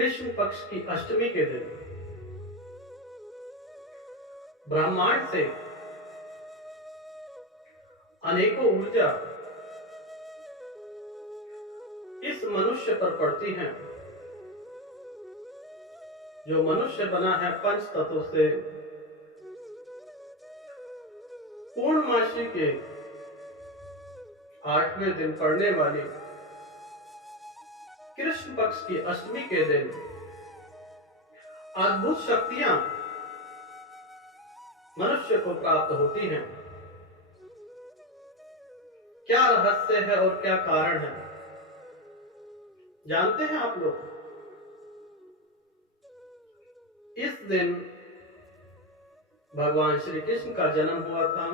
कृष्ण पक्ष की अष्टमी के दिन ब्रह्मांड से अनेकों ऊर्जा इस मनुष्य पर पड़ती हैं। जो मनुष्य बना है पंच तत्वों से, पूर्णमासी के 8वें दिन पड़ने वाली कृष्ण पक्ष की अष्टमी के दिन अद्भुत शक्तियां मनुष्य को प्राप्त होती हैं। क्या रहस्य है और क्या कारण है, जानते हैं आप लोग? इस दिन भगवान श्री कृष्ण का जन्म हुआ था।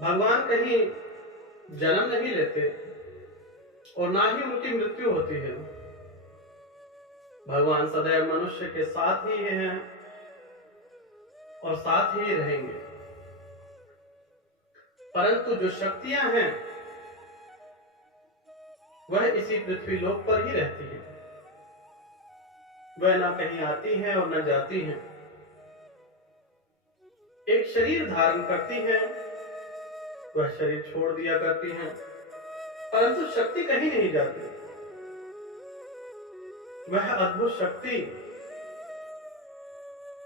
भगवान कहीं जन्म नहीं लेते और ना ही उनकी मृत्यु होती है। भगवान सदैव मनुष्य के साथ ही हैं और साथ ही रहेंगे। परंतु जो शक्तियां हैं वह इसी पृथ्वी लोक पर ही रहती हैं। वह ना कहीं आती हैं और न जाती हैं। एक शरीर धारण करती हैं, वह शरीर छोड़ दिया करती हैं, परंतु शक्ति कहीं नहीं जाती। वह अद्भुत शक्ति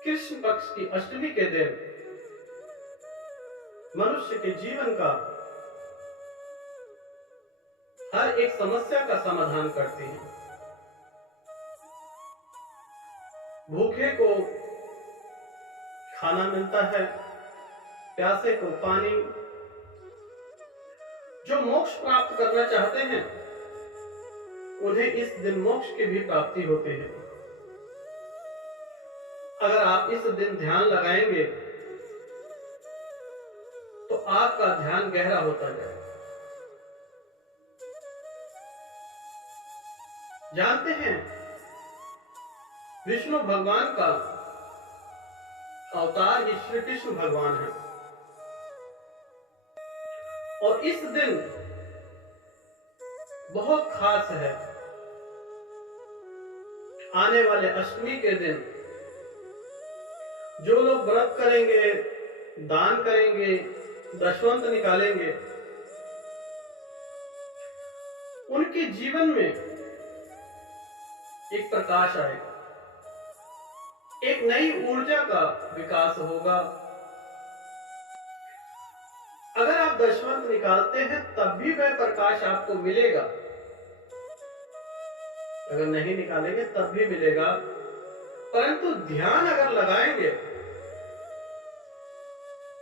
कृष्ण पक्ष की अष्टमी के दिन मनुष्य के जीवन का हर एक समस्या का समाधान करती है। भूखे को खाना मिलता है, प्यासे को पानी। जो मोक्ष प्राप्त करना चाहते हैं उन्हें इस दिन मोक्ष की भी प्राप्ति होती है। अगर आप इस दिन ध्यान लगाएंगे तो आपका ध्यान गहरा होता जाएगा। जानते हैं, विष्णु भगवान का अवतार ही श्री कृष्ण भगवान है और इस दिन बहुत खास है। आने वाले अष्टमी के दिन जो लोग व्रत करेंगे, दान करेंगे, दशवंत निकालेंगे, उनके जीवन में एक प्रकाश आएगा, एक नई ऊर्जा का विकास होगा। अगर आप दशवंत निकालते हैं तब भी वह प्रकाश आपको मिलेगा, अगर नहीं निकालेंगे तब भी मिलेगा। परंतु ध्यान अगर लगाएंगे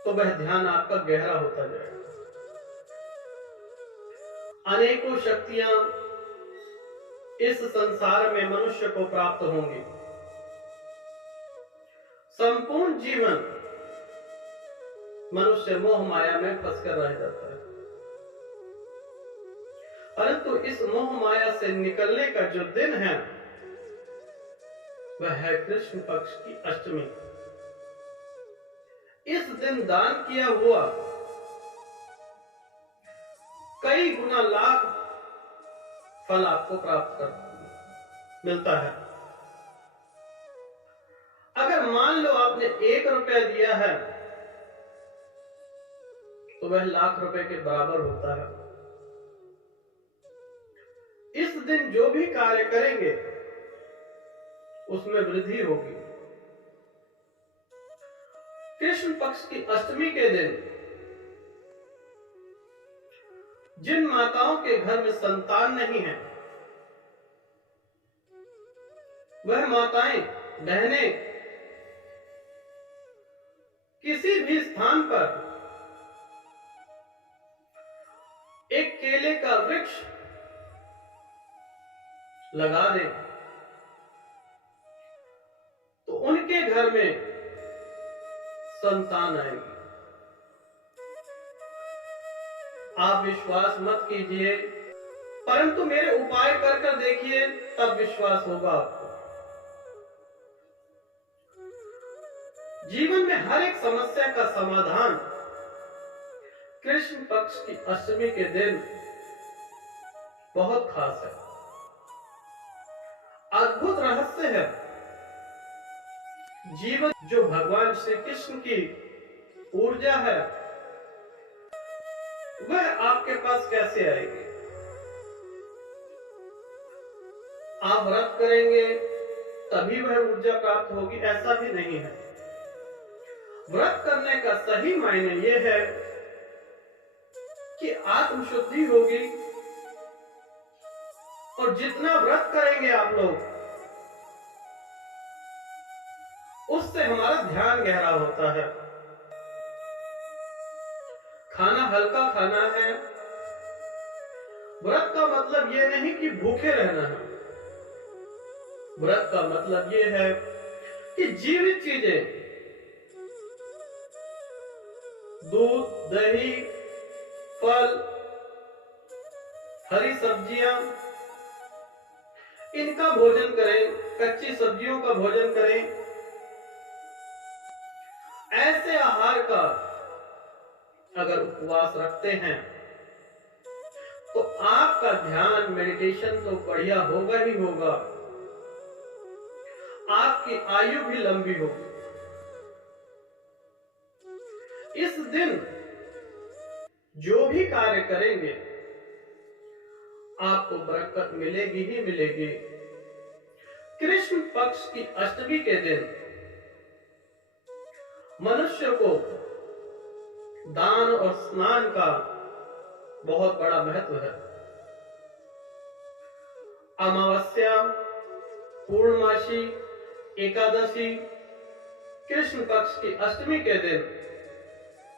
तो वह ध्यान आपका गहरा होता जाएगा। अनेकों शक्तियां इस संसार में मनुष्य को प्राप्त होंगी। संपूर्ण जीवन मनुष्य मोह माया में फंसकर रह जाता है, परंतु इस मोह माया से निकलने का जो दिन है वह है कृष्ण पक्ष की अष्टमी। इस दिन दान किया हुआ कई गुना लाख फल आपको प्राप्त मिलता है। अगर मान लो आपने 1 रुपया दिया है तो वह लाख रुपए के बराबर होता है। इस दिन जो भी कार्य करेंगे उसमें वृद्धि होगी। कृष्ण पक्ष की अष्टमी के दिन जिन माताओं के घर में संतान नहीं है, वह माताएं, बहनें किसी भी स्थान पर एक केले का वृक्ष लगा दें तो उनके घर में संतान आएगी। आप विश्वास मत कीजिए, परंतु मेरे उपाय कर देखिए, तब विश्वास होगा आपको। जीवन में हर एक समस्या का समाधान कृष्ण पक्ष की अष्टमी के दिन बहुत खास है। जीवन जो भगवान श्री कृष्ण की ऊर्जा है वह आपके पास कैसे आएगी? आप व्रत करेंगे तभी वह ऊर्जा प्राप्त होगी, ऐसा भी नहीं है। व्रत करने का सही मायने यह है कि आत्मशुद्धि होगी, और जितना व्रत करेंगे आप लोग उससे हमारा ध्यान गहरा होता है। खाना हल्का खाना है। व्रत का मतलब यह नहीं कि भूखे रहना है। व्रत का मतलब यह है कि जीवित चीजें, दूध, दही, फल, हरी सब्जियां, इनका भोजन करें, कच्ची सब्जियों का भोजन करें। ऐसे आहार का अगर उपवास रखते हैं तो आपका ध्यान, मेडिटेशन तो बढ़िया होगा ही होगा, आपकी आयु भी लंबी होगी। इस दिन जो भी कार्य करेंगे आपको बरकत मिलेगी ही मिलेगी। कृष्ण पक्ष की अष्टमी के दिन मनुष्य को दान और स्नान का बहुत बड़ा महत्व है। अमावस्या, पूर्णमासी, एकादशी, कृष्ण पक्ष की अष्टमी के दिन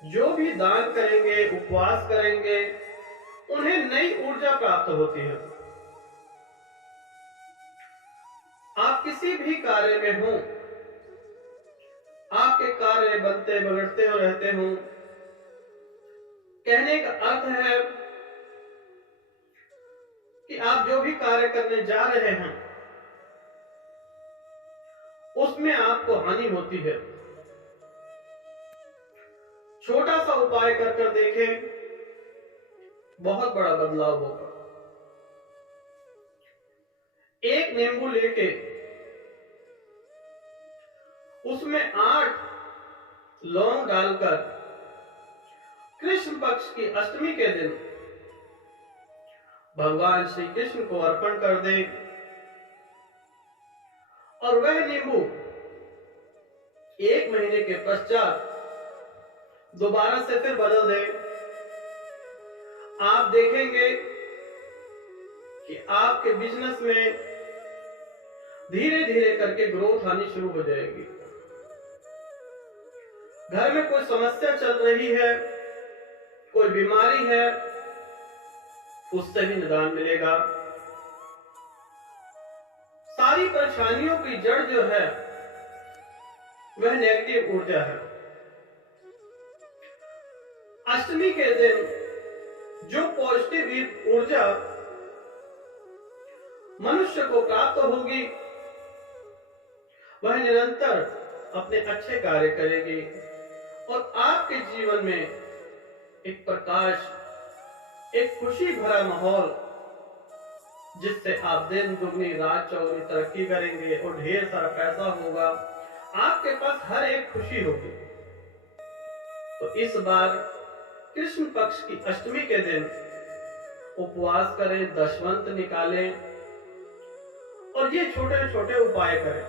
जो भी दान करेंगे, उपवास करेंगे, उन्हें नई ऊर्जा प्राप्त होती है। आप किसी भी कार्य में हो, आपके कार्य बनते बिगड़ते हो रहते हो, कहने का अर्थ है कि आप जो भी कार्य करने जा रहे हैं उसमें आपको हानि होती है। छोटा सा उपाय कर देखें, बहुत बड़ा बदलाव होगा। एक नींबू लेके उसमें 8 लौंग डालकर कृष्ण पक्ष की अष्टमी के दिन भगवान श्री कृष्ण को अर्पण कर दें, और वह नींबू 1 महीने के पश्चात दोबारा से फिर बदल दें। आप देखेंगे कि आपके बिजनेस में धीरे धीरे करके ग्रोथ आनी शुरू हो जाएगी। घर में कोई समस्या चल रही है, कोई बीमारी है, उससे भी निदान मिलेगा। सारी परेशानियों की जड़ जो है वह नेगेटिव ऊर्जा है। अष्टमी के दिन जो पॉजिटिव ऊर्जा मनुष्य को प्राप्त होगी वह निरंतर अपने अच्छे कार्य करेगी, और आपके जीवन में एक प्रकाश, एक खुशी भरा माहौल, जिससे आप दिन दुगनी रात चौगुनी तरक्की करेंगे और ढेर सारा पैसा होगा, आपके पास हर एक खुशी होगी। तो इस बार कृष्ण पक्ष की अष्टमी के दिन उपवास करें, दशवंत निकालें और ये छोटे छोटे उपाय करें।